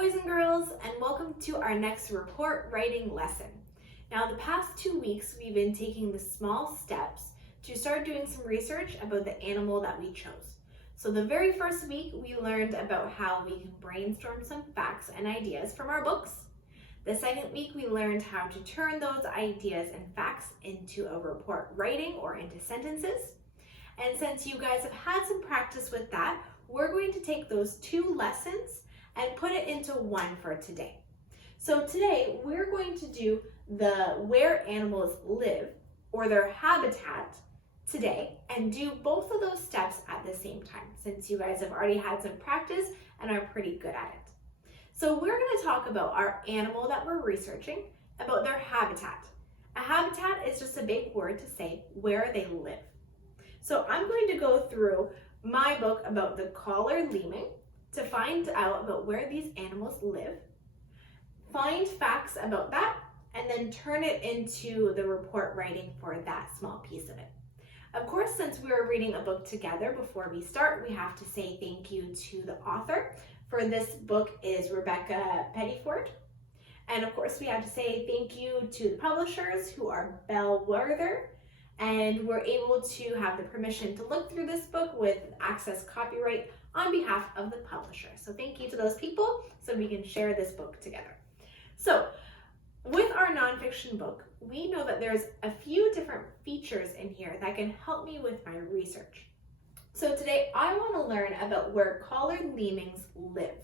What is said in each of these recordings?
boys and girls, and welcome to our next report writing lesson. Now, the past 2 weeks, we've been taking the small steps to start doing some research about the animal that we chose. So the very first week, we learned about how we can brainstorm some facts and ideas from our books. The second week, we learned how to turn those ideas and facts into a report writing or into sentences. And since you guys have had some practice with that, we're going to take those 2 lessons and put it into one for today. So today we're going to do the where animals live or their habitat today and do both of those steps at the same time since you guys have already had some practice and are pretty good at it. So we're going to talk about our animal that we're researching, about their habitat. A habitat is just a big word to say where they live. So I'm going to go through my book about the collared lemming to find out about where these animals live, find facts about that, and then turn it into the report writing for that small piece of it. Of course, since we're reading a book together before we start, we have to say thank you to the author. For this book is Rebecca Pettiford. And of course, we have to say thank you to the publishers who are Bellwether. And we're able to have the permission to look through this book with access copyright on behalf of the publisher. So thank you to those people so we can share this book together. So with our nonfiction book, we know that there's a few different features in here that can help me with my research. So today I want to learn about where collared lemmings live.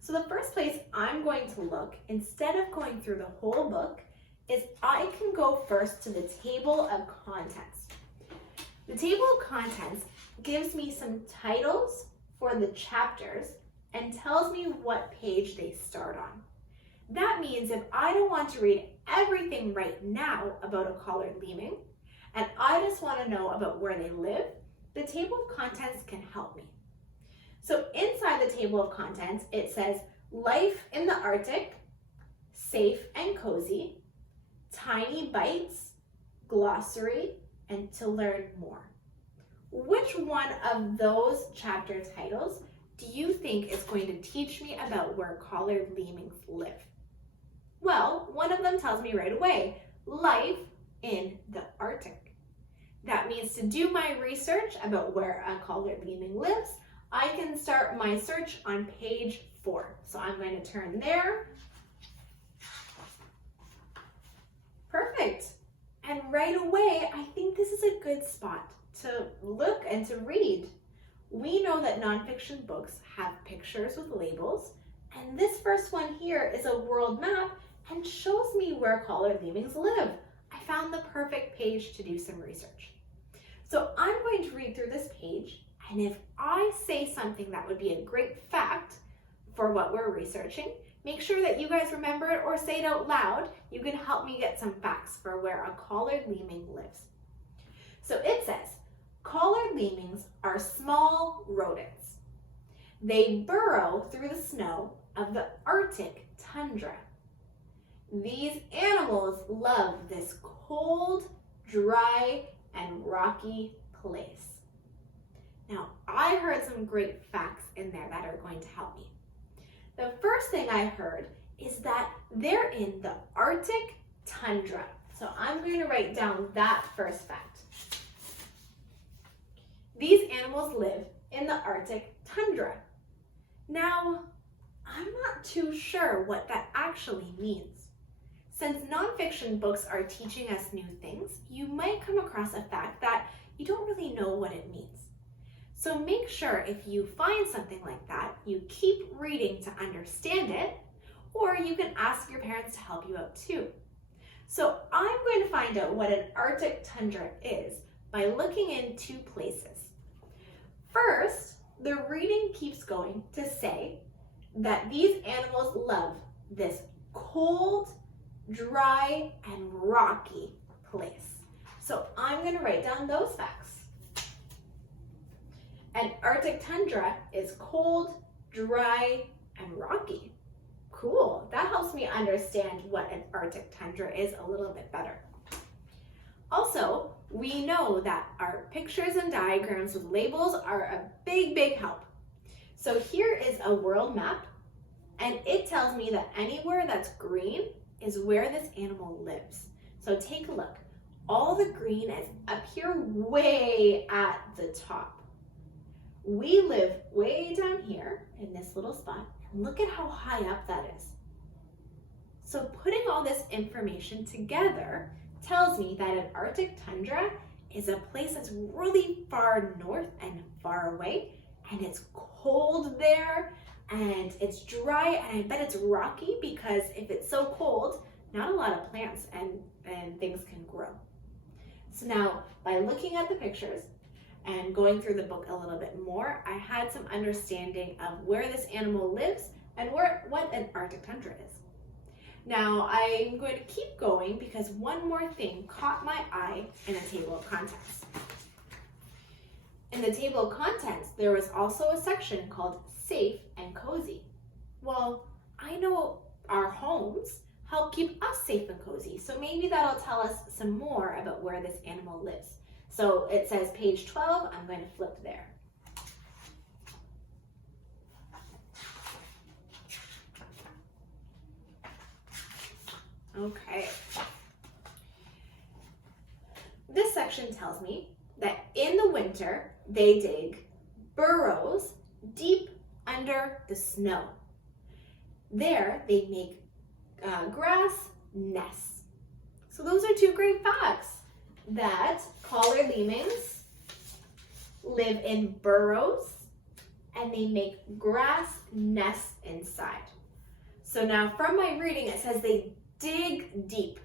So the first place I'm going to look, instead of going through the whole book, is I can go first to the table of contents. The table of contents gives me some titles for the chapters and tells me what page they start on. That means if I don't want to read everything right now about a collared lemming, and I just want to know about where they live, the table of contents can help me. So inside the table of contents, it says life in the Arctic, safe and cozy, tiny bites, glossary, and to learn more. Which one of those chapter titles do you think is going to teach me about where collared lemmings live? Well, one of them tells me right away, life in the Arctic. That means to do my research about where a collared lemming lives, I can start my search on page 4. So I'm going to turn there. Perfect. And right away, I think this is a good spot to look and to read. We know that nonfiction books have pictures with labels, and this first one here is a world map and shows me where collared lemmings live. I found the perfect page to do some research. So I'm going to read through this page, and if I say something that would be a great fact for what we're researching, make sure that you guys remember it or say it out loud. You can help me get some facts for where a collared lemming lives. So it says, collared lemmings are small rodents. They burrow through the snow of the Arctic tundra. These animals love this cold, dry, and rocky place. Now, I heard some great facts in there that are going to help me. The first thing I heard is that they're in the Arctic tundra. So I'm going to write down that first fact. These animals live in the Arctic tundra. Now, I'm not too sure what that actually means. Since nonfiction books are teaching us new things, you might come across a fact that you don't really know what it means. So make sure if you find something like that, you keep reading to understand it, or you can ask your parents to help you out too. So I'm going to find out what an Arctic tundra is by looking in 2 places. First, the reading keeps going to say that these animals love this cold, dry, and rocky place. So I'm going to write down those facts. An Arctic tundra is cold, dry, and rocky. Cool, that helps me understand what an Arctic tundra is a little bit better. Also, we know that our pictures and diagrams with labels are a big, big help. So here is a world map, And it tells me that anywhere that's green is where this animal lives. So take a look. All the green is up here way at the top. We live way down here in this little spot. And look at how high up that is. So putting all this information together tells me that an Arctic tundra is a place that's really far north and far away, and it's cold there, and it's dry, and I bet it's rocky because if it's so cold, not a lot of plants and things can grow. So now, by looking at the pictures and going through the book a little bit more, I had some understanding of where this animal lives and what an Arctic tundra is. Now, I'm going to keep going because one more thing caught my eye in a table of contents. In the table of contents, there was also a section called Safe and Cozy. Well, I know our homes help keep us safe and cozy, so maybe that'll tell us some more about where this animal lives. So it says page 12, I'm going to flip there. Okay. This section tells me that in the winter, they dig burrows deep under the snow. There, they make grass nests. So those are two great facts, that collared lemmings live in burrows and they make grass nests inside. So now from my reading, it says they dig deep.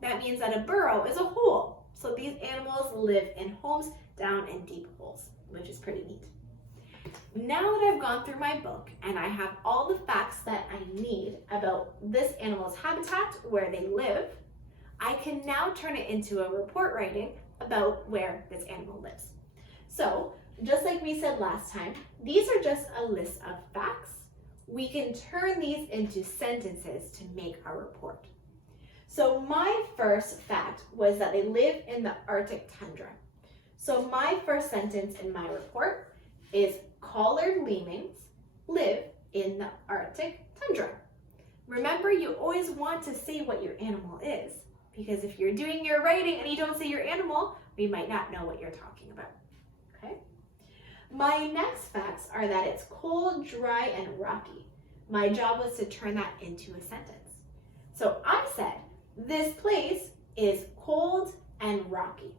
That means that a burrow is a hole. So these animals live in homes down in deep holes, which is pretty neat. Now that I've gone through my book and I have all the facts that I need about this animal's habitat, where they live, I can now turn it into a report writing about where this animal lives. So, just like we said last time, these are just a list of facts. We can turn these into sentences to make our report. So my first fact was that they live in the Arctic tundra. So my first sentence in my report is collared lemmings live in the Arctic tundra. Remember, you always want to say what your animal is, because if you're doing your writing and you don't say your animal, we might not know what you're talking about. Okay? My next facts are that it's cold, dry, and rocky. My job was to turn that into a sentence. So I said, this place is cold and rocky.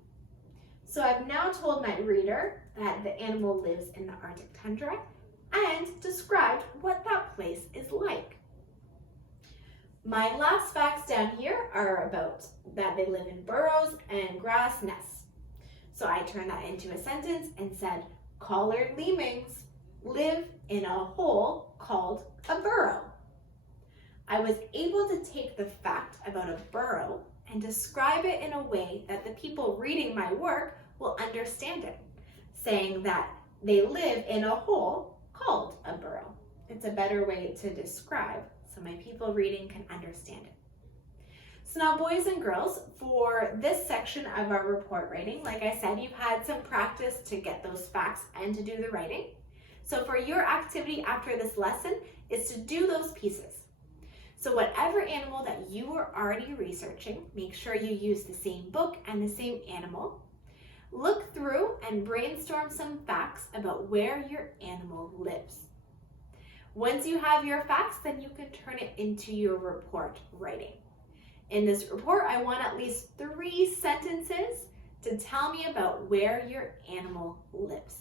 So I've now told my reader that the animal lives in the Arctic tundra and described what that place is like. My last facts down here are about that they live in burrows and grass nests. So I turned that into a sentence and said, collared lemmings live in a hole called a burrow. I was able to take the fact about a burrow and describe it in a way that the people reading my work will understand it, saying that they live in a hole called a burrow. It's a better way to describe so my people reading can understand it. So now, boys and girls, for this section of our report writing, like I said, you've had some practice to get those facts and to do the writing. So for your activity after this lesson is to do those pieces. So whatever animal that you are already researching, make sure you use the same book and the same animal. Look through and brainstorm some facts about where your animal lives. Once you have your facts, then you can turn it into your report writing. In this report, I want at least 3 sentences to tell me about where your animal lives.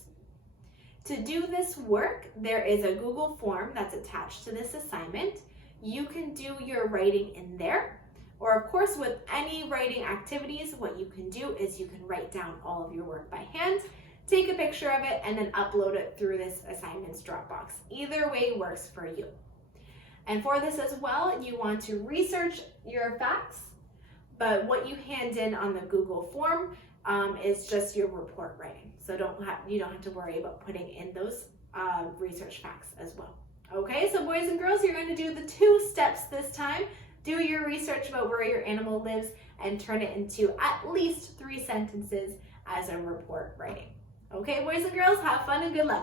To do this work, there is a Google form that's attached to this assignment. You can do your writing in there, or of course with any writing activities, what you can do is you can write down all of your work by hand, take a picture of it, and then upload it through this assignments Dropbox. Either way works for you. And for this as well, you want to research your facts, but what you hand in on the Google form is just your report writing. So you don't have to worry about putting in those research facts as well. Okay, so boys and girls, you're going to do the 2 steps this time. Do your research about where your animal lives and turn it into at least 3 sentences as a report writing. Okay, boys and girls, have fun and good luck.